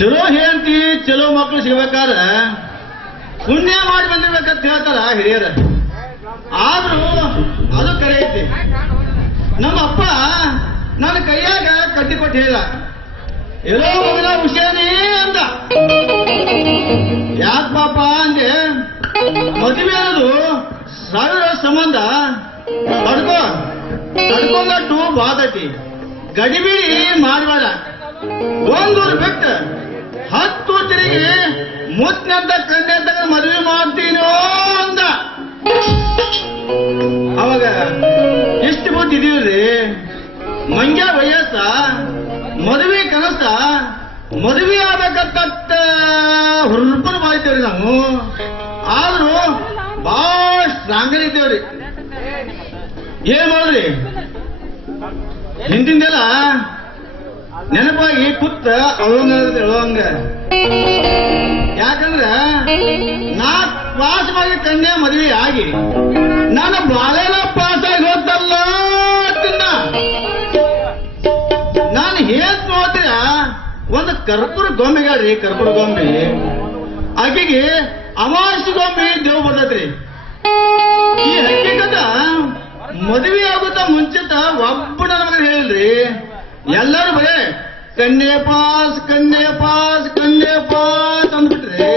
ಚಲೋ ಹೇಳ್ತಿ ಚಲೋ ಮಕ್ಕಳು ಸಿಗ್ಬೇಕಾದ್ರೆ ಪುಣ್ಯ ಮಾಡಿ ಬಂದಿರ್ಬೇಕಂತ ಹೇಳ್ತಾರ ಹಿರಿಯರ. ಆದ್ರೂ ಅದು ಕರೆ ಐತಿ. ನಮ್ಮಪ್ಪ ನನ್ನ ಕೈಯಾಗ ಕಟ್ಟಿ ಕೊಟ್ಟು ಹೇಳಿದ, ಎಲ್ಲೋ ಮಗನ ಹುಷಾನೇ ಅಂದ. ಯಾಕ ಪಾಪ ಅಂದೆ, ಮದುವೆ ಅನ್ನೋದು ಸಾವಿರ ಸಂಬಂಧ ತಡ್ಕೊಂಡಟ್ಟು ಬಾದತಿ, ಗಡಿಬಿಡಿ ಮಾಡಬೇಡ. ಒಂದೂರು ಬಿಟ್ಟು 10 ತಿರುಗಿ ಮುತ್ತಿನಂತ ಕನ್ಯೆ ತಗ ಮದುವೆ ಮಾಡ್ತೀನೋ ಅಂದ. ಅವಾಗ ಎಷ್ಟು ಬುದ್ಧಿದೀವ್ರಿ, ಮಂಗ್ಯ ವಯಸ್ಸ, ಮದುವೆ ಕನಸ, ಮದುವೆ ಆಗ್ಬೇಕಂತ ಹುರ್ಪನ ಮಾಡ್ತೇವ್ರಿ ನಾವು. ಆದ್ರೂ ಬಹಳ ಸ್ಟ್ರಾಂಗರ್ ಇದ್ದೇವ್ರಿ. ಏನ್ ಮಾಡ್ರಿ, ಹಿಂದಿಂದೆಲ್ಲ ನೆನಪಾಗಿ ಕುತ್ತ ಅಳವಂಗ. ಯಾಕಂದ್ರ ನಾ ಪಾಸ್ ಮಾಡಿ ಕನ್ಯಾ ಮದುವೆ ಆಗಿ ನಾನು ಬಾಳೆಲ್ಲ ಪಾಸ್ ಆಗಿ ಹೋಗ್ತಲ್ಲ. ನಾನು ಹೇಗ್ ನೋಡ್ತೀರ, ಒಂದು ಕರ್ಪೂರ ಗೊಂಬೆಗಾಡ್ರಿ, ಕರ್ಪೂರ ಗೊಂಬೆ. ಆಕೆಗೆ ಅಮಾವಾಸ್ಯ ಗೊಂಬೆ ದೇವ್ ಬರ್ತೈತ್ರಿ. ಈ ಹಕ್ಕಿಗದ ಮದುವೆ ಆಗುತ್ತಾ ಮುಂಚಿತ ಒಬ್ಬ ನನ್ನ ಹೇಳಿಲ್ರಿ, ಎಲ್ಲರೂ ಬರೇ ಕನ್ಯೆ ಪಾಸ್ ಕನ್ಯೆ ಪಾಸ್ ಕನ್ಯೆ ಪಾಸ್ ಅಂದ್ಬಿಟ್ರಿ.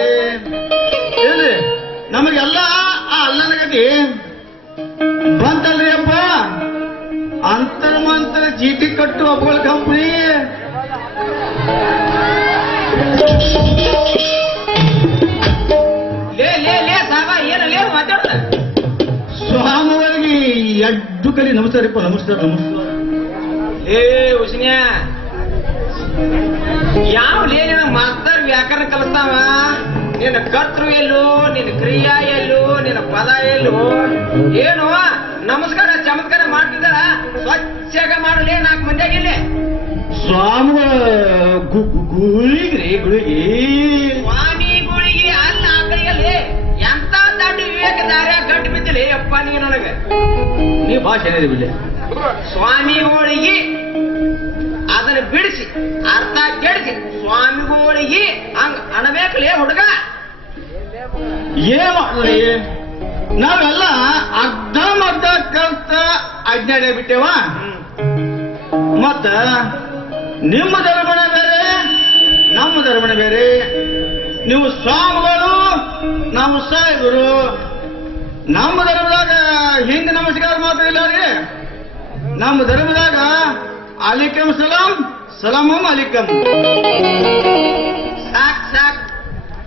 ಹೇಳ್ರಿ, ನಮಗೆಲ್ಲ ಆ ಅಲ್ಲನ ಗತಿ ಬಂತಲ್ರಿ ಅಪ್ಪ. ಅಂತರ ಮಂತರ ಚೀಟಿ ಕಟ್ಟು ಅಪ್ಪಗಳ ಕಂಪ್ನಿ. ಸ್ವಾಮಿಗಳಿಗೆ ಎಡ್ಡು ಕಲಿ ನಮಸ್ಕಾರಪ್ಪ. ನಮಸ್ಕಾರ ನಮಸ್ಕಾರ. ಏ ಉಸ್ನ್ಯಾ, ಯಾವ ನಿನ್ನ ಮಾಸ್ತರ್ ವ್ಯಾಕರಣ ಕಲಿಸ್ತಾವ? ನಿನ್ನ ಕರ್ತೃ ಎಲ್ಲೋ, ನಿನ್ನ ಕ್ರಿಯಾ ಎಲ್ಲೋ, ನಿನ್ನ ಪದ ಎಲ್ಲೋ? ಏನು ನಮಸ್ಕಾರ ಚಮತ್ಕಾರ ಮಾಡ್ತಿದ್ದಾರ? ಸ್ವಚ್ಛಗ ಮಾಡಲೇ 4 ಮಂದಿಯಾಗಿಲ್ಲಿ. ಸ್ವಾಮಿಗಳ ಗುಳಿಗ್ರಿ, ಗುಳಿಗಿ ಸ್ವಾಮಿ ಗುಳಿಗಿ ಅಲ್ಲ ಆ ಕೈಯಲ್ಲಿ. ಎಂತ ದಡ್ಡ ವಿವೇಕ ದಾರ್ಯ ಗಡ್ಡ ಬಿದ್ದಿಲ್ಲ ಅಪ್ಪ ನೀ ನನಗ. ನೀವು ಭಾಷೆ ಬಿಡ್ಲಿ. ಸ್ವಾಮಿಗಳಿಗೆ ಅದನ್ನ ಬಿಡಿಸಿ ಅರ್ಥ ಕೆಡಿಸಿ ಸ್ವಾಮಿಗಳಿಗೆ ಹಂಗ ಅಣಬೇಕಲೇ ಹುಡುಗ. ಏನ್ ಮಾಡ್ರಿ, ನಾವೆಲ್ಲ ಅರ್ಧ ಮರ್ಧ ಕಲ್ತ ಅಜ್ಞಾನ ಬಿಟ್ಟೇವ. ಮತ್ತ ನಿಮ್ಮ ಧರ್ಮಣ ಬೇರೆ, ನಮ್ಮ ಧರ್ಮಣ ಬೇರೆ. ನೀವು ಸ್ವಾಮಿಗಳು, ನಾವು ಸಾಯಿಗಳು. ನಮ್ಮ ಧರ್ಮದಾಗ ಹಿಂಗ ನಮಸ್ಕಾರ ಮಾತ್ರ ಇಲ್ಲ ರೀ. ನಮ್ಮ ಧರ್ಮದಾಗ ಅಲಿಕಂ ಸಲಾಂ, ಸಲಾಮಂ ಅಲಿಕಂ. ಸಾಕ್ ಸಾಕ್,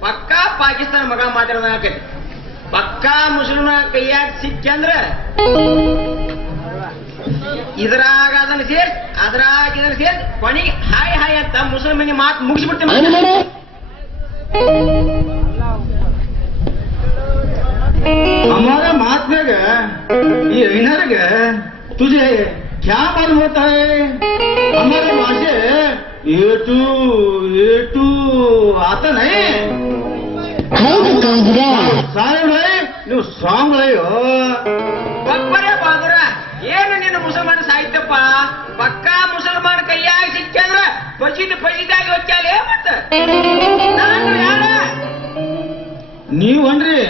ಪಕ್ಕಾ ಪಾಕಿಸ್ತಾನ ಮಗ ಮಾತಾಡ್ದಂಗ. ಪಕ್ಕಾ ಮುಸ್ಲಿಮ ಕೈಯಾಗ ಸಿಕ್ಕಂದ್ರ ಇದ್ರಾಗ ಅದನ್ನ ಸೇರ್ಸಿ ಅದ್ರಾಗ ಇದನ್ನ ಸೇರ್ಸಿ ಕೊನೆಗೆ ಹಾಯ್ ಹಾಯ್ ಅಂತ ಮುಸಲ್ಮಾನಿ ಮಾತು ಮುಗಿಸ್ಬಿಡ್ತೇನೆ. हमारा महात्म्याग ಈ ಐನರ್ಗ तुझे क्या मालूम होता है? हमारी भाषे ಏಟು ಆತ ನೈ ಸಾಹೇಬ್ ನೀವು ಸ್ವಾಮಿಗಳಯ್ಯೋ. ಒಬ್ಬರೇ ಬಾದುರ ಏನು ನಿನ್ನ ಮುಸಲ್ಮಾನ ಸಾಹಿತ್ಯಪ್ಪ. ಪಕ್ಕಾ ಮುಸಲ್ಮಾನ ಕೈಯಾಗ ಸಿಕ್ಕಂದ್ರ ಪಜಿದಾಗಿ ಹೋಗ್ಯಾಲೆ. ಮತ್ತ ನೀವನ್ರಿ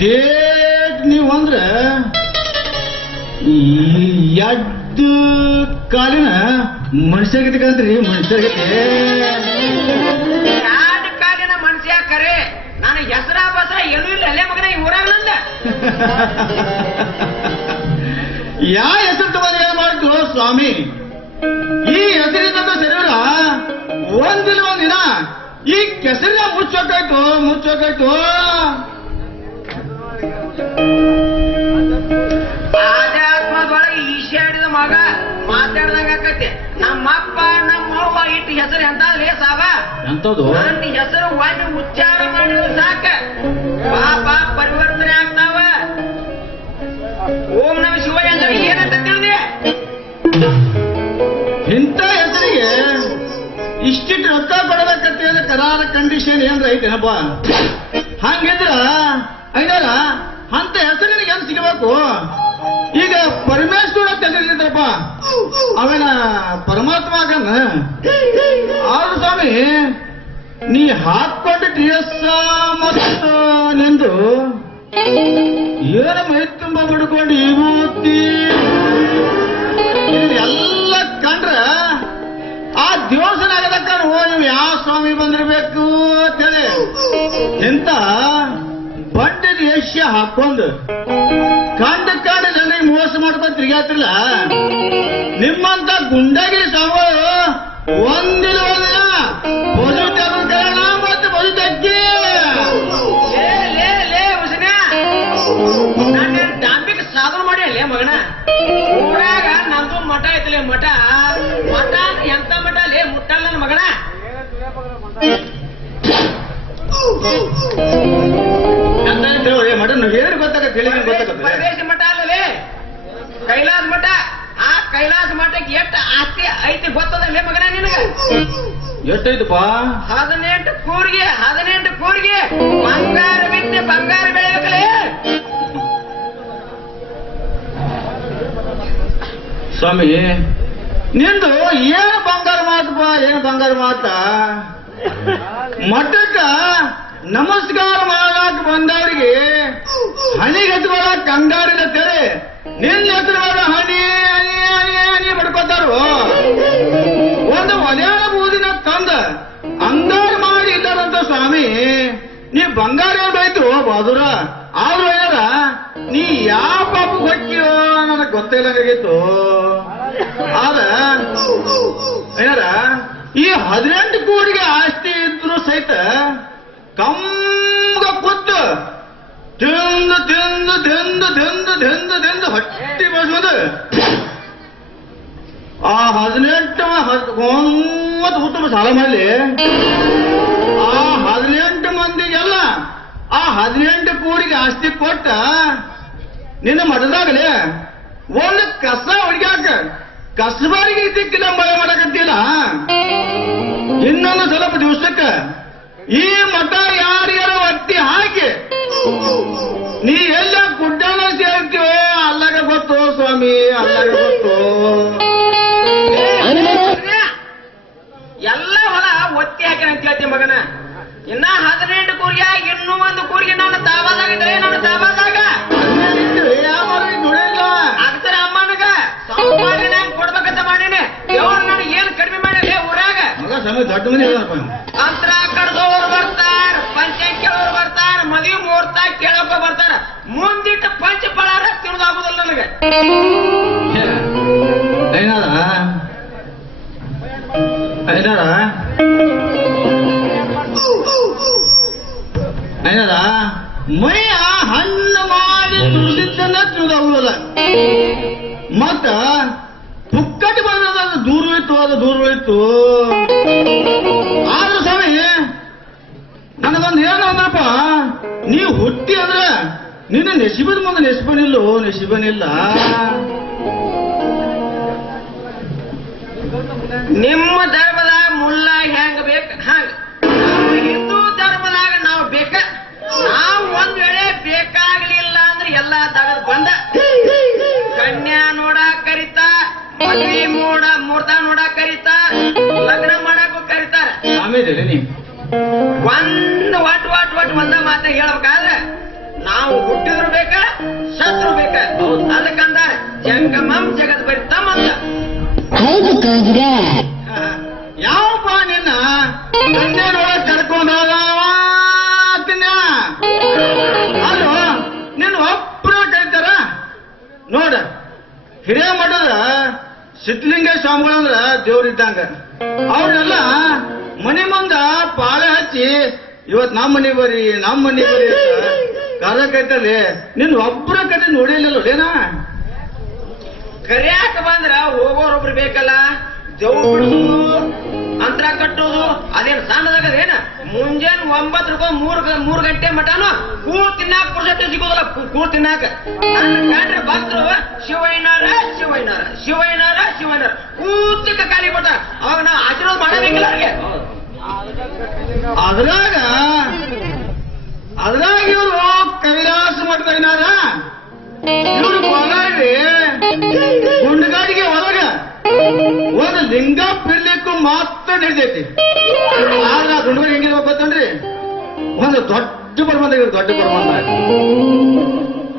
ಡೇಟ್ ನೀವಂದ್ರ ಎದ್ದು ಕಾಲಿನ ಮನುಷ್ಯಗತಿ ಕಲ್ತ್ರಿ. ಮನುಷ್ಯಗತಿ ಎರಡು ಕಾಲಿನ ಮನುಷ್ಯ ಕರೆ. ನಾನು ಹೆಸರ ಬಸರ ಏನೂ ಇಲ್ಲ ಅಲ್ಲೇ ಮಗನ ಈ ಊರಾಗ ನಂದ. ಯಾವ ಹೆಸರು ತಗೊಂಡು ಏನ್ ಮಾಡ್ತು ಸ್ವಾಮಿ? ಈ ಹೆಸರಿದ್ದ ಶರೀರ ಒಂದಿಲ್ಲ ಒಂದಿನ ಈ ಕೆಸರಿನ ಮುಚ್ಚೋಕಾಯ್ತು. ಆಧ್ಯಾತ್ಮದೊಳಗೆ ಈಶಾಡಿದ ಮಗ ಮಾತಾಡ್ದಂಗ ಆಕತಿ. ನಮ್ಮಪ್ಪ ನಮ್ಮವ್ವ ಇಟ್ಟು ಹೆಸರು ಎಂತಾದ್ಲೇ ಸಾವ. ಎಂತದು ನನ್ನ ಹೆಸರು ಒಮ್ಮೆ ಉಚ್ಚಾರ ಮಾಡಿದ್ರೆ ಸಾಕ ಪಾಪ ಪರಿವರ್ತನೆ ಆಗ್ತಾವ. ಓಂ ನಮ ಶಿವಾಯ ಅಂದ್ರೆ ಏನಂತ ತಿಳಿದೆ? ಇಂಥ ಹೆಸರಿಗೆ ಇಷ್ಟಿಟ್ಟು ರೊಕ್ಕ ಕೊಡಬೇಕಂತ ಹೇಳಿ ಕರಾರ ಕಂಡೀಷನ್ ಏನ್ರ ಐತೆನಪ್ಪ? ಹಂಗಿದ್ರ ಐನಾರ ಅಂತ ಹೆಸರಿಗೆ ಏನ್ ಸಿಗಬೇಕು? ಈಗ ಪರಮೇಶ್ವರ ತೆಗೆದಿದ್ರಪ್ಪ ಅವೇನ ಪರಮಾತ್ಮ ಆಗನ್ನ ಆದ್ರು ಸ್ವಾಮಿ ನೀ ಹಾಕೊಂಡ ಡ್ರೆಸ್ ಮತ್ತು ನಿಂದು ಏನ ಮೈ ತುಂಬ ಬಿಡ್ಕೊಂಡು ಈ ಮೂರ್ತಿ ಎಲ್ಲ ಕಂಡ್ರ ಆ ದೇವಸ್ಥಾನ ಆಗದಕ್ಕ ನೀವು ಯಾವ ಸ್ವಾಮಿ ಬಂದಿರ್ಬೇಕು ಅಂತೇಳಿ ಎಂತ ಬಂಡಿ ಏಷ್ಯ ಹಾಕೊಂಡು ಕಂಡ ಜನರಿಗೆ ಮೋಸ ಮಾಡ್ಕೊಂಡು ತಿರುಗಾತಿಲ್ಲ ನಿಮ್ಮಂತ ಗುಂಡಾಗಿರಿ ಸಾವು ಒಂದಿನ ಬದು ತೆಗೆದ ಮತ್ತೆ ಬದು ತಗ್ಗಿ ಡಾಂಬಿಕ್ ಸಾಧನೆ ಮಾಡಿ ಅಲ್ಲೇ ಮಗನ ಊರಾಗ ನಂದು ಮಠ ಐತಲೇ ಮಠ ಮಠ ಎಂತ ಮಠ ಅಲ್ಲೇ ಮುಟ್ಟಲ್ಲ ನನ್ನ ಮಗನ ಮಠ ಏನು ಗೊತ್ತಾಗತ್ತೆ ಪರದೇಶಿ ಮಠ ಅಲ್ಲಲೇ ಕೈಲಾಸ ಮಠ ಆ ಕೈಲಾಸ ಮಠಕ್ಕೆ ಎಷ್ಟು ಆಸ್ತಿ ಐತಿ ಗೊತ್ತದಲ್ಲೇ ಮಗನ ನಿನಗ ಎಷ್ಟೈತಪ್ಪ 18 ಕೂರ್ಗೆ ಬಂಗಾರ ಬಿಟ್ಟು ಬಂಗಾರ ಬೆಳೆಯಬೇಕಲೇ ಸ್ವಾಮಿ ನಿಂದು ಏನು ಬಂಗಾರ ಮಾತಪ್ಪ ಏನು ಬಂಗಾರ ಮಾತ ಮಠಕ್ಕ ನಮಸ್ಕಾರ ಮಾಡಾಕ ಬಂದವರಿಗೆ ಹಣಿಗೆ ಹಚ್ಕೊಳಕ್ ಕಂಗಾರಿನ ತೆರೆ ನಿನ್ನ ಹೆಸರು ಹಣಿ ಹಣಿ ಹಣಿ ಹಣಿ ಬಡ್ಕೋತಾರು ಒಂದು ಒಲೆಯಾಳ ಬೂದಿನ ತಂದ ಅಂಗಾರ ಮಾಡಿ ಇದ್ದಾರಂತ ಸ್ವಾಮಿ ನೀ ಬಂಗಾರ ಹೇಳ್ಬೇಕು ಬಹದೂರ ಆದ್ರೂ ಏನಾರ ನೀ ಯಾವ ಪಾಪ ಹೊಕ್ಕಿಯೋ ನನಗೆ ಗೊತ್ತಿಲ್ಲಂಗಾಗಿತ್ತು ಆದ ಏನಾರ ಈ 18 ಕೋಟಿಗೆ ಆಸ್ತಿ ಇದ್ರು ಸಹಿತ ಕಮ್ಗ ಕೂತು ತಿಂದು ಹೊಟ್ಟಿ ಬಸೋದು ಆ 18 ಉತ್ತಮ ಸಾಲ ಮಾಡಲಿ ಆ 18 ಮಂದಿಗೆಲ್ಲ ಆ 18 ಕೋಟಿಗೆ ಆಸ್ತಿ ಕೊಟ್ಟ ನಿನ್ನ ಮಠದಾಗಲೇ ಒಂದು ಕಸ ಹೊಡಿಯಾಕ ಕಸಬಾರಿಗೆ ದಿಕ್ಕಿಲ್ಲ ಮಳೆ ಮಾಡಕಂತಿಲ್ಲ ಇನ್ನೊಂದು ಸ್ವಲ್ಪ ದಿವಸಕ್ಕ ಈ ಮಠ ಯಾರಿಗಾರ ಒತ್ತಿ ಹಾಕಿ ನೀ ಎಲ್ಲ ಗುಡ್ಡನ ಸೇರ್ತೀವೋ ಅಲ್ಲಾಗ ಗೊತ್ತು ಸ್ವಾಮಿ ಅಲ್ಲಾಗ ಗೊತ್ತು ಎಲ್ಲ ಹೊಲ ಒತ್ತಿ ಹಾಕಿನ ಅಂತ ಹೇಳ್ತೀವಿ ಮಗನ ಇನ್ನ 18 ಕೂರ್ಗೆ ಇನ್ನೂ ಒಂದು ಕೂರ್ಗೆ ನನ್ನ ತಾಬಾದಾಗಿದ್ರೆ ನನ್ನ ತಾಬಾದಾಗ ಆಗ್ತಾರ ಅಮ್ಮನಗ ಸಂಪಾದನೆ ಕೊಡ್ಬೇಕಂತ ಮಾಡೀನಿ ದೇವ್ರು ನನಗೆ ಏನು ಕಡಿಮೆ ಮಾಡಿಲ್ಲ ಊರಾಗ ದೊಡ್ಡ ಮನೆ ಅಂತರ ಕಡ್ದೋರು ಬರ್ತಾರ ಪಂಚ ಕೇಳೋರು ಬರ್ತಾರ ಮದುವೆ ಮುಹೂರ್ತ ಕೇಳೋಕ ಬರ್ತಾರ ಮುಂದಿಟ್ಟು ಪಂಚ ಪಳಾರ ತಿನ್ನೋದಾಗುದಿಲ್ಲ ನನಗೆ ಏನದ ಮೈಯ ಹಣ್ಣು ಮಾಡಿ ತುಳಿದಿದ್ದನ್ನ ತಿಳಿದಾಗುವುದಿಲ್ಲ ಮತ್ತ ಪುಕ್ಕಟಿ ಬಂದ ದೂರ ಉಳಿತು ಆದ್ರೂ ಸ್ವಾಮಿ ನನಗೊಂದು ಏನು ಅಂದ್ರಪ್ಪ ನೀವು ಹುಟ್ಟಿ ಅಂದ್ರೆ ನಿನ್ನ ನೆಸಿಬದ ಮುಂದೆ ನೆಸಿಬನಿಲ್ಲ ನಿಮ್ಮ ಧರ್ಮದಾಗ ಮುಲ್ಲ ಹೆಂಗ ಬೇಕು ಹಂಗ ಹಿಂದೂ ಧರ್ಮದಾಗ ನಾವು ಬೇಕ ನಾವು ಒಂದ್ ವೇಳೆ ಬೇಕಾಗ್ಲಿಲ್ಲ ಅಂದ್ರೆ ಎಲ್ಲಾ ತಗದ್ ಬಂದ ಕನ್ಯಾ ನೋಡಾಕ್ ಕರಿತಾ ಮದ್ವಿ ಮುಹೂರ್ತ ನೋಡಾಕ್ ಕರಿತಾ ಲಗ್ನ ಮಾಡಾಕು ಕರಿತಾರ ಆಮೇಲೆ ಒಂದ್ ಒಟ್ ಒಂದ ಮಾತ ಹೇಳ್ಬೇಕಾದ್ರೆ ನಾವು ಹುಟ್ಟಿದ್ರು ಬೇಕ ಸತ್ರು ಬೇಕ ಅದಕ್ಕಂದ ಜಂಗಮಂ ಜಗತ್ ಬರಿತಮ್ಮ ಅಂತ ಯಾವಪ್ಪ ನಿನ್ನ ಕನ್ಯೆನೊಳಗೆ ಕರ್ಕೊಂಡು ಅದು ನಿನ್ನ ಒಬ್ಬರ ಕರೀತಾರ ನೋಡ ಹಿರಿಯ ಮಠದ ಸಿದ್ಧಲಿಂಗ ಸ್ವಾಮಿಗಳಂದ್ರ ದೇವ್ರಿದ್ದಂಗ ಅವ್ರನ್ನೆಲ್ಲ ಮನೆ ಮುಂದ ಪಾಳೆ ಹಚ್ಚಿ ಇವತ್ ನಮ್ಮ ಮನೆ ಬರಿ ಕರ ಕೈತಲ್ಲಿ ನಿನ್ ಒಬ್ಬರ ಕಡೆ ನೋಡಿಲ್ಲ ಕರಿಯಾಕ ಬಂದ್ರ ಹೋಗೋರೊಬ್ರು ಬೇಕಲ್ಲ ದೇವ್ ಬಿಡುದು ಅಂತರ ಕಟ್ಟೋದು ಅದೇನು ಸಣ್ಣದಾಗದೇನ ಮುಂಜಾನೆ 9 ಮೂರ್ ಗಂಟೆ ಮಟನು ಕೂಳ್ ತಿನ್ನಾಕ ಪುರುಷತೆ ಸಿಗೋದಲ್ಲ ಕೂಳ್ ತಿನ್ನಾಕ ಕಂಡ್ರೆ ಭಕ್ತರು ಶಿವಯ್ಯನಾರ ಕೂತಿಕ ಖಾಲಿ ಕೊಟ್ಟ ಅವಾಗ ನಾವು ಆಶೀರ್ವಾದ ಮಾಡಬೇಕಿಲ್ಲ ಅವ್ರಿಗೆ ಅದ್ರಾಗ ಇವರು ಕೈಲಾಸ ಮಠದಾಗಿನಾರ ಇವ್ರು ಲಿಂಗ ಬಿಡ್ಲಿಕ್ಕೂ ಮಾತ್ರ ನಡೆದೈತಿ. ಆದ್ರೆ ಆ ಗುಂಡುಗಳು ಹೆಂಗಿರ್ಬೇಕು ಗೊತ್ತನ್ರಿ, ಒಂದು ದೊಡ್ಡ ಪ್ರಬಂಧ ಇವ್ರು, ದೊಡ್ಡ ಪ್ರಬಂಧ.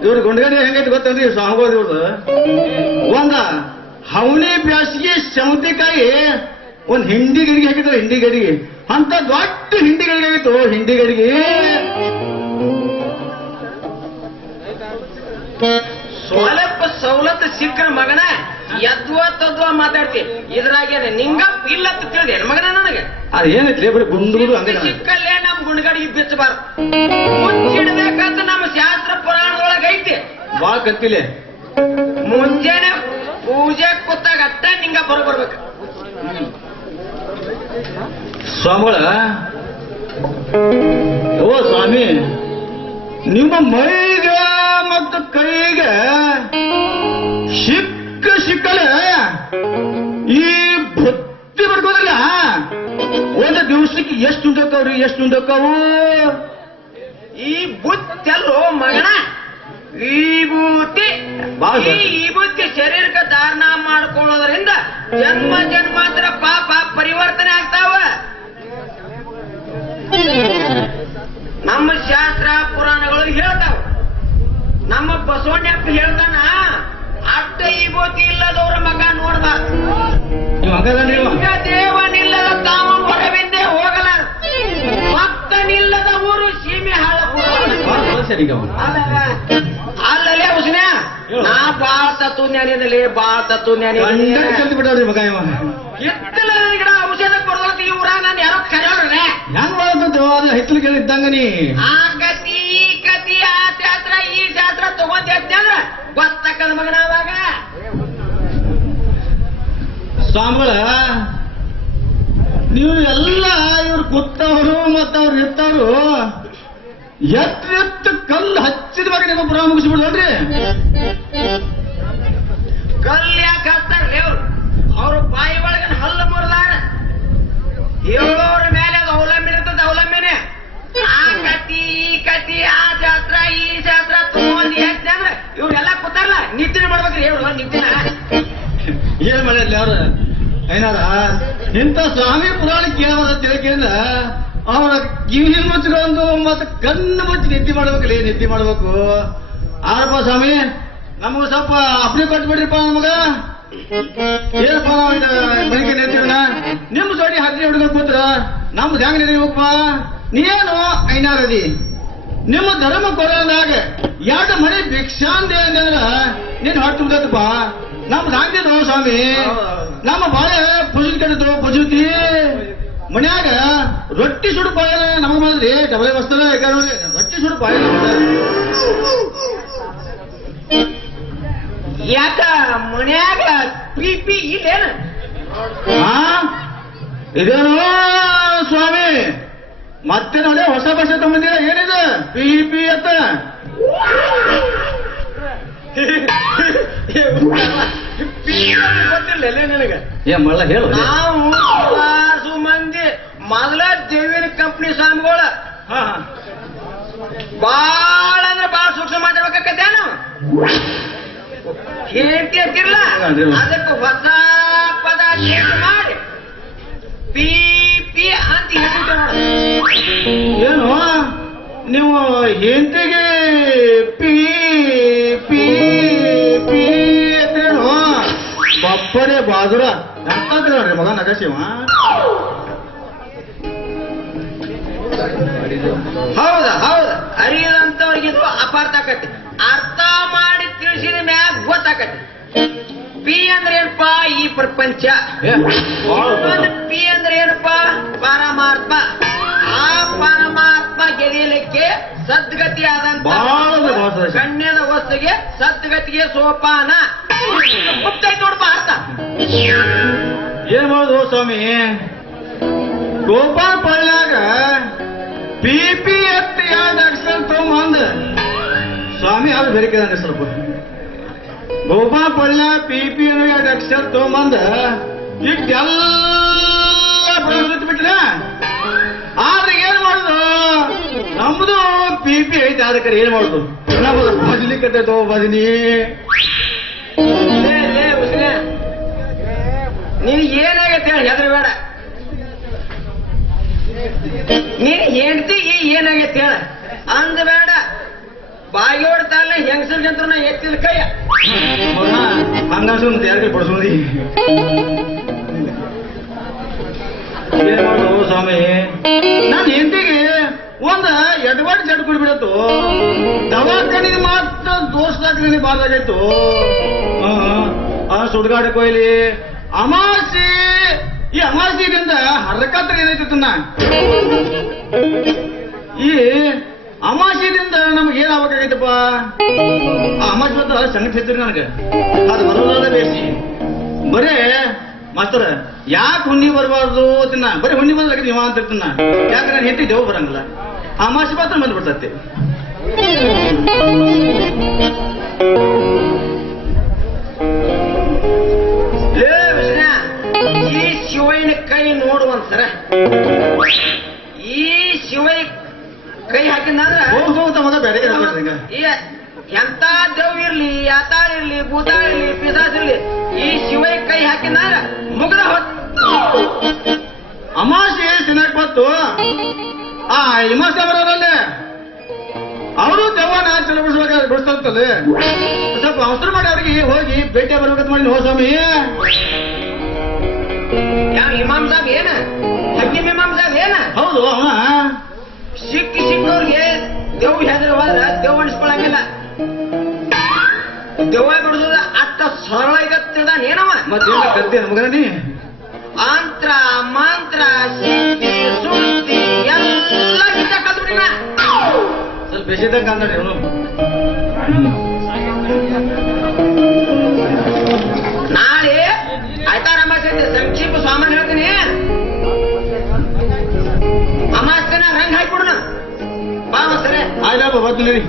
ಇವ್ರ ಗುಂಡ್ಗಡಿ ಹೆಂಗೈತಿ ಗೊತ್ತನ್ರಿ ಸಾಗೋದು ಇವ್ರದ್ದು. ಒಂದ ಹವನಿ ಬ್ಯಾಸಿಗೆ ಸೌತೆಕಾಯಿ ಒಂದ್ ಹಿಂಡಿ ಗಡಿಗೆ ಹಾಕಿದ್ರು, ಹಿಂಡಿ ಗಡಿಗೆ ಅಂತ ದೊಡ್ಡ ಹಿಂಡಿ ಗಡಿಗೆ ಆಗಿತ್ತು. ಹಿಂಡಿ ಗಡಿಗೆ ಸ್ವಲ್ಪ ಸವಲತ್ತು ಸಿಕ್ಕರ ಮಗನ ಎದ್ವಾ ತದ್ವಾ ಮಾತಾಡ್ತಿ. ಇದ್ರಾಗ ನಿಂಗ ಇಲ್ಲ ಅಂತ ತಿಳಿದೆ ಮಗನ ನನಗೆ. ಅದು ಏನೈತಿ ಬರೀ ಗುಂಡುಗುಡು ಹಂಗ ಸಿಕ್ಕಲ್ಲೇ ನಮ್ ಗುಂಡ್ಗಡಿಗೆ ಬಿಚ್ಚಬಾರ್ದು. ಮುಚ್ಚಿಡ್ಬೇಕಂತ ನಮ್ಮ ಶಾಸ್ತ್ರ ಪುರಾಣದೊಳಗ ಐತಿ. ಬಾಳ ಕತ್ತಿಲೆ ಮುಂಜಾನೆ ಪೂಜೆ ಕೂತಾಗ ಅಟ್ಟ ನಿಂಗ ಬರ್ಬೇಕು. ಸ್ವಾಮಿಗಳ, ಓ ಸ್ವಾಮಿ, ನಿಮ್ಮ ಮೈಗೆ ಮತ್ತು ಕೈಗೆ ಸಿಕ್ಕಲೆ ಈ ಬುದ್ಧಿ ಬರ್ಕೋದಿಲ್ಲ. ಒಂದು ದಿವಸಕ್ಕೆ ಎಷ್ಟು ಉಂಡೋಕಾವ್ರಿ, ಎಷ್ಟು ಉಂಡೋಕಾವು? ಈ ಬುತ್ತಲ್ಲೋ ಮಗನ ವಿಭೂತಿ. ಈ ವಿಭೂತಿ ಶರೀರಕ್ಕೆ ಧಾರಣ ಮಾಡ್ಕೊಳ್ಳೋದ್ರಿಂದ ಜನ್ಮ ಜನ್ಮಾಂತರ ಪಾಪ ಪರಿವರ್ತನೆ ಆಗ್ತಾವ. ನಮ್ಮ ಶಾಸ್ತ್ರ ಪುರಾಣಗಳು ಹೇಳ್ತಾವ. ನಮ್ಮ ಬಸವಣ್ಣಪ್ಪ ಹೇಳ್ತಾನ, ಅಟ್ಟ ವಿಭೂತಿ ಇಲ್ಲದವ್ರ ಮಗ ನೋಡ್ಬಾರ್ದು. ನೀವು ಹಂಗಲ್ಲ, ದೇವನಿಲ್ಲದ ತಾವ ಹೊರವಿಂದೇ ಹೋಗಲ, ಭಕ್ತನಿಲ್ಲದ ಊರು ಸೀಮೆ ಹಾಳಪುರ. ಅಲ್ಲಲೇ ಹುಸ್ನ್ಯಾ, ನಾ ಬಾಳ ತತ್ವಜ್ಞಾನಿನಲ್ಲಿ, ಬಾಳ ತತ್ವಜ್ಞಾನಿ. ಕಲ್ತು ಬಿಟ್ಟಾವ್ರಿ ಮಗ ಇವ. ಎತ್ತಲ ಗಿಡ ಔಷಧ ಕೊಡೋದು ಈ ಊರಾಗ ನಾನು ಯಾರೋ ಕರೆಯೋಳ್ರೆ ಹೆಂಗ್ ಮಾಡೋದು? ಅದು ಹಿತ್ತಲು ಕೇಳಿದ್ದಂಗ ನೀ ಆ ಗತಿ ಈ ಕತಿ ಆ ಶಾಸ್ತ್ರ ಈ ಶಾಸ್ತ್ರ ತಗೊಂಡ್ರೆ ಗೊತ್ತಕ್ಕದ ಮಗನ. ಅವಾಗ ಸ್ವಾಮಿಗಳ, ನೀವು ಎಲ್ಲ ಇವ್ರು ಕೂತವರು ಮತ್ತ ಅವ್ರು ಇರ್ತವ್ರು ಎತ್ತ ಕಲ್ಲು ಹಚ್ಚಿದ ಬಗ್ಗೆ ನಿಮ್ಮ ಪುರ ಮುಗಿಸ್ಬಿಡ್ರಿ. ಕಲ್ಲು ಯಾಕೆ ಹಾಕ್ತಾರ್ರಿ ಅವ್ರು? ಅವ್ರ ಬಾಯಿ ಒಳಗಿನ ಹಲ್ಲು ಮುರಿದಾರ. ಹೇಳೋರ ಮೇಲೆ ಅದು ಅವಲಂಬನೆ ಇರ್ತದೆ, ಅವಲಂಬನೆ. ಆ ಕತಿ ಈ ಕತಿ ಆ ಶಾಸ್ತ್ರ ಈ ಶಾಸ್ತ್ರ ತಗೊಂಡು ಹೇಳ್ತೆ ಅಂದ್ರೆ ಇವ್ರೆಲ್ಲ ಕೂತಾರಲ್ಲ, ನಿದ್ದೆ ಮಾಡ್ಬೇಕ್ರಿ. ಹೇಳು ನಿದ್ದಿನ ಏನ್ ಮಾಡಿರ್ಲಿ ಅವ್ರ ಏನಾರ ಇಂಥ ಸ್ವಾಮಿ ಪುರಾಣ ಕೇಳೋದ ತಿಳ್ಕಿಂದ ಅವರ ಕಿವಿ ಮುಚ್ಕೊಂಡು ಮತ್ತೆ ಕಣ್ಣು ಮುಚ್ಚಿ ನಿದ್ದೆ ಮಾಡ್ಬೇಕಲ್ಲಿ, ನಿದ್ದೆ ಮಾಡ್ಬೇಕು. ಆರಪ್ಪ ಸ್ವಾಮಿ, ನಮಗ ಸ್ವಲ್ಪ ಅಪ್ಲಿ ಕೊಟ್ಬಿಡ್ರಿಪ್ಪ. ನಮಗ ಏನಪ್ಪ ಮನೆಗೆ ನಿಂತೀವನ ನಿಮ್ಮ ಸೋಡಿ ಹಗ್ಗಿ ಹುಡುಗರು ಕೂತ್ರ ನಮ್ದು ಹೆಂಗ ನಡೀಬೇಕಪ್ಪ? ನೀನು ಐನಾರದಿ ನಿಮ್ಮ ಧರ್ಮ ಕೊಡೋದಾಗ ಎರಡು ಮನೆ ಭಿಕ್ಷಾಂದೆ ಅಂದ್ರ ನೀನ್ ಹೊಟ್ಟು ತುಂಬಿದಪ್ಪ. ನಮ್ದು ಹಂಗಿದ್ರು ಸ್ವಾಮಿ, ನಮ್ಮ ಬಾಳೆ ಪುಜುತಿ ಕಡಿದ್ರು, ಪುಜುತಿ ಮನ್ಯಾಗ ರೊಟ್ಟಿ ಸುಡು ಪಾಯನ ನಮಗ್ ಮಾಡಿದ್ರಿ. ಡಬಲೆ ಬಸ್ತದ ರೊಟ್ಟಿ ಸುಡು ಪಾಯನ ಯಾಕ ಮನ್ಯಾಗ ಪಿ ಇಲ್ಲೇನ? ಇದೇನು ಸ್ವಾಮಿ, ಮತ್ತೆ ನೋಡಿ ಹೊಸ ಭಾಷೆ ತಗೊಂಡಿರ. ಏನಿದೆ ಪಿ ಅಂತ? ಗೊತ್ತಿಲ್ಲ ನನಗ. ಏ ಮಳ್ಳ ಹೇಳು. ನಾವು ಸುಮಾರು ಮಂದಿ ಮೊದಲ ದೇವಿನ ಕಂಪ್ನಿ ಸ್ವಾಮಿಗಳ ಬಾಳ ಅಂದ್ರೆ ಬಾಳ ಸೂಕ್ಷ್ಮ ಮಾತಾಡ್ಬೇಕಾಗತ್ತೆ. ನಾವು ಹೇಳ್ತಿ ಅಂತಿರ್ಲ, ಅದಕ್ಕೆ ಹೊಸ ಪದ change ಮಾಡಿ ಪಿ ಪಿ ಅಂತ ಹೇಳ್ತಿದ್ದೆ ನೋಡ. ಏನು ನೀವು ಹೆಂಡತಿಗೆ ಪಿ ಪಿ ಪಿ ಅಂತೇನು? ಬಪ್ಪರೆ ಬಾದುರ ಅಂತಂದ್ರೆ ನೋಡ್ರಿ ಮಗ ನಗಸಿವ. ಹೌದ ಹೌದ, ಅರಿಯದಂತವ್ರಿಗಿದು ಅಪಾರ್ಥ ಆಕತಿ. ಅರ್ಥ ಮಾಡಿ ತಿಳಿಸಿದ ಮ್ಯಾಗ ಗೊತ್ತಾಕತಿ. ಪಿ ಅಂದ್ರೆ ಏನಪ್ಪ? ಈ ಪ್ರಪಂಚ. ಪಿ ಅಂದ್ರೆ ಏನಪ್ಪ? ಪರಮಾತ್ಮ. ಆ ಪರಮಾತ್ಮ ಗೆದಿಯಲಿಕ್ಕೆ ಸದ್ಗತಿ ಆದಂತ ಗಣ್ಯದ ವಸ್ತುಗೆ ಸದ್ಗತಿಗೆ ಸೋಪಾನ. ಮುಕ್ತೈತಿ ನೋಡಪ್ಪ ಅರ್ಥ. ಏನ್ ಮಾಡೋದು ಸ್ವಾಮಿ? ಗೋಪಾಲ್ ಪಳ್ಳ್ಯಾಗ ಪಿ ಪಿ ಎತ್ತ ಎರಡು ಅಕ್ಷರ ತಗೊಂಬಂದ ಸ್ವಾಮಿ, ಅದು ಬೇರೆ ಕೇಳ ಸ್ವಲ್ಪ. ಗೋಪಾಲ್ ಪಳ್ಳ ಪಿ ಪಿ ಎರಡು ಅಕ್ಷರ ತಗೊಂಬಂದ ಇಟ್ಟೆಲ್ಲ ಬಿಟ್ರೆ. ಆದ್ರೆ ಏನ್ ಮಾಡುದು? ನಮ್ದು ಪಿ ಪಿ ಐತೆ, ಆದ ಕಡೆ ಏನ್ ಮಾಡುದು? ಬದಲಿ ಕಟ್ಟೈತೋ ಬದಲಿ. ನೀನ್ ಏನಾಗೈತೆ ಹೇಳಿ ಹೆದರ್ಬೇಡ. ನೀನ್ ಹೆಂಡತಿ ಏನಾಗೈತೆ ಹೇಳ ಅಂದಬೇಡ. ಬಾಗಿ ಹೊಡ್ತಾಳೆ ಹೆಂಗಸರ್ ಜಂತ್ರ ನಾ ಎತ್ತಿದ ಕೈಯ ಹಂಗನ್ಸು ಯಾರಿಗೆ ಪಡಿಸೋದಿ ಏನ್ ಮಾಡು ಸ್ವಾಮಿ. ನಾನು ಹೆಂಡತಿಗೆ ಒಂದ ಎಡವಾಡಿ ಜಡ್ ಕೊಡ್ಬಿಡತ್ತು. ದವಾಖಾನಿಗೆ ಮಾತ್ರ ದೋಸ್ತಾಕ್ರಿ ಬಾರ್ದಾಗಾಯ್ತು. ಆ ಸುಡ್ಗಾಡ ಕೊಯ್ಲಿ ಅಮಾಸಿ ಈ ಅಮಾಸಿದಿಂದ ಹರ್ಕತ್ರ ಏನೈತಿತ್ತನ್ನ ಈ ಅಮಾಸಿದಿಂದ ನಮ್ಗೆ ಏನ್ ಆಗ್ಬೇಕಾಗೈತಪ್ಪ. ಆ ಅಮಾಸಿ ಮಾತ್ರ ಸಂಗತಿ ಹೇಳ್ತೀರಿ ನನಗೆ ಅದು ಬರೋದಾದ ಬೇಸಿ. ಬರೇ ಮಾಸ್ತರ ಯಾಕೆ ಹುಣ್ಣಿ ಬರಬಾರ್ದು ತಿನ್ನ ಬರೀ ಹುಣ್ಣಿ ಬಂದ್ರೆ ನೀವ ಅಂತ ಇರ್ತೀನ. ಯಾಕೆ ನಾನು ಹೆಂಡತಿ ದೇವ್ ಬರಂಗಿಲ್ಲ. ಅಮಾಸಿ ಮಾತ್ರ ಬಂದ್ಬಿಡ್ತೈತಿ. ಈ ಶಿವಯ್ಯನ ಕೈ ನೋಡು ಒಂದ್ಸರ. ಈ ಶಿವಯ್ಯ ಕೈ ಹಾಕಿದಂದ್ರ ಬೇರೆ ಎಂತ ದೇವ್ ಇರ್ಲಿ ಯಾತಾಳ ಇರ್ಲಿ ಭೂತಾಳ ಇರ್ಲಿ ಪಿಸಾಸ್ ಇರ್ಲಿ ಈ ಶಿವಯ್ಯ ಕೈ ಹಾಕಿದಂದ್ರ ಮುಗ್ದ ಹೊತ್ತು. ಅಮಾಸಿ ತಿನ್ನಕ್ ಬಂತು. ಆ ಹಿಮಾಸ ಅವರಲ್ಲೇ ಅವರು ದೆವ್ವನ ಚಲೋ ಬಿಡಿಸ್ತಂತಲ್ಲ. ಸ್ವಲ್ಪ ಅವಸರ ಮಾಡಿ ಅವ್ರಿಗೆ ಹೋಗಿ ಭೇಟಿ ಬರ್ಬೇಕಂತ ಮಾಡಿ ಹೋ ಸ್ವಾಮಿ. ಯಾವ ಇಮಾಮ್ ಸಾಬ್ ಏನ ಹಕ್ಕಿಮ್ ಇಮಾಮ್ ಸಾಬ್ ಏನ? ಹೌದು ಅವನ ಸಿಕ್ಕವ್ರಿಗೆ ದೇವ್ ಹೆದ್ರ ಹೋದ್ರ ದೇವ್ ಅಣಿಸ್ಕೊಳಂಗಿಲ್ಲ. ದೆವ್ವ ಬಿಡುದ ಅಷ್ಟ ಸರಳ ಆಗತ್ತಿದಾನ ಏನವ. ಮತ್ತೆ ಗದ್ದೆ ನಮಗ ನೀ ಅಂತ್ರ ಮಂತ್ರ ಸಿಕ್ಕಿ ಸುಳ್ತಿ ಎಲ್ಲ ಗಿಟ್ಟ ಕಲ್ಬಿಡಿನ. ಸ್ವಲ್ಪ ಬೇಸಿದ್ದಂಗ ಅಂದ್ರಿ ಅವನು. ನಾಳೆ ಆಯ್ತಾ ಅಮಾಸ್ಯೆ ಸಂಕ್ಷಿಪ್ತ ಸಾಮಾನ್ಯ ಹೇಳ್ತೀನಿ. ಅಮಾಸ್ಯನ ರಂಗ್ ಹಾಕಿಬಿಡೋಣ ಬಾ ಸರಿ. ಆಯ್ತಪ್ಪ ಬರ್ತೀನಿ ರೀ.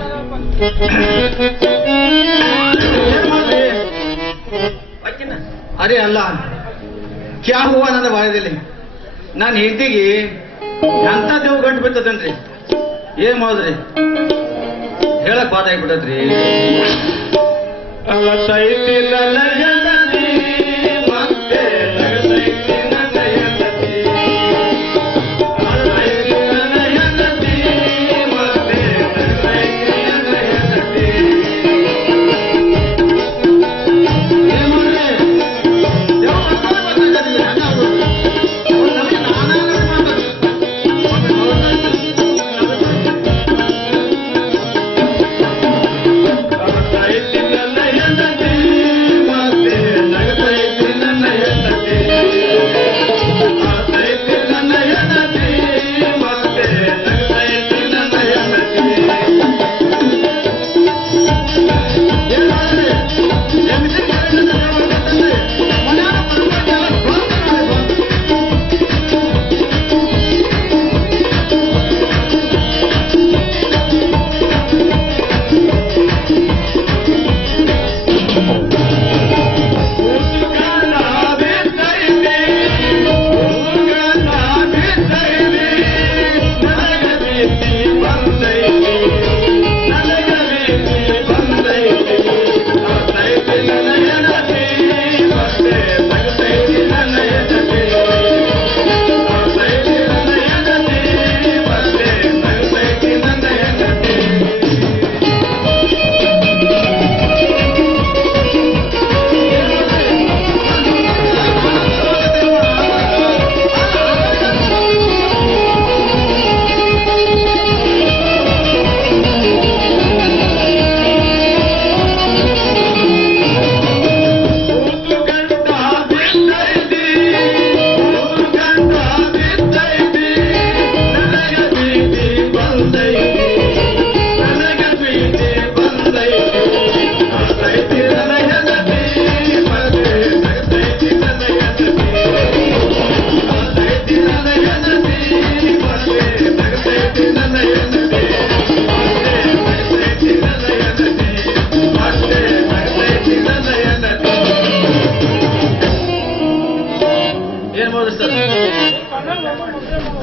ಅರೆ ಅಲ್ಲ ಕ್ಯಾ ಹೂವ ನನ್ನ ಬಾಯದಲ್ಲಿ. ನಾನು ಹೆಂಡತಿಗೆ ಎಂತ ದೇವ್ ಗಂಟು ಬಿತ್ತದನ್ರಿ. ಏನ್ ಮಾಡಿದ್ರಿ ಹೇಳಕ್ ಬಾದ ಆಗ್ಬಿಟ್ಟದ್ರಿ.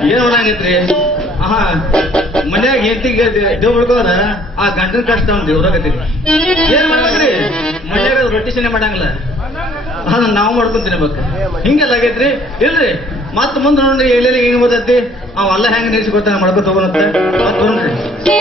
ಏನ್ ಮಾಡಂಗೈತ್ರಿ? ಮನ್ಯಾಗ ಹೆಂಡತಿಗೆ ದೇವ್ ಬಿಡ್ಕೋದ ಆ ಗಂಟನ ಕಷ್ಟ ಅವ್ನು ದೇವ್ರಾಗತ್ತೀರಿ. ಏನ್ ಮಾಡ್ಬೇಕ್ರಿ? ಮನ್ಯಾಗ ರೊಟ್ಟಿ ಸೀನೆ ಮಾಡಂಗಿಲ್ಲ. ಅದನ್ನ ನಾವು ಮಾಡ್ಕೊಂತೀನಿ ಬೇಕು ಹಿಂಗೆಲ್ಲ ಆಗೈತ್ರಿ ಇಲ್ರಿ ಮತ್ ಮುಂದೆ ನೋಡ್ರಿ ಎಲ್ಲೆಲ್ಲಿ ಹಿಂಗ್ ಬರ್ತೈತಿ ಅವೆಲ್ಲ ಹೆಂಗ್ ನಿಲ್ಸಿ ಕೊಡ್ತಾನೆ ಮಾಡ್ಕೊತ ಹೋಗೋಣತ್ತೆ ಮತ್ ನೋಡ್ರಿ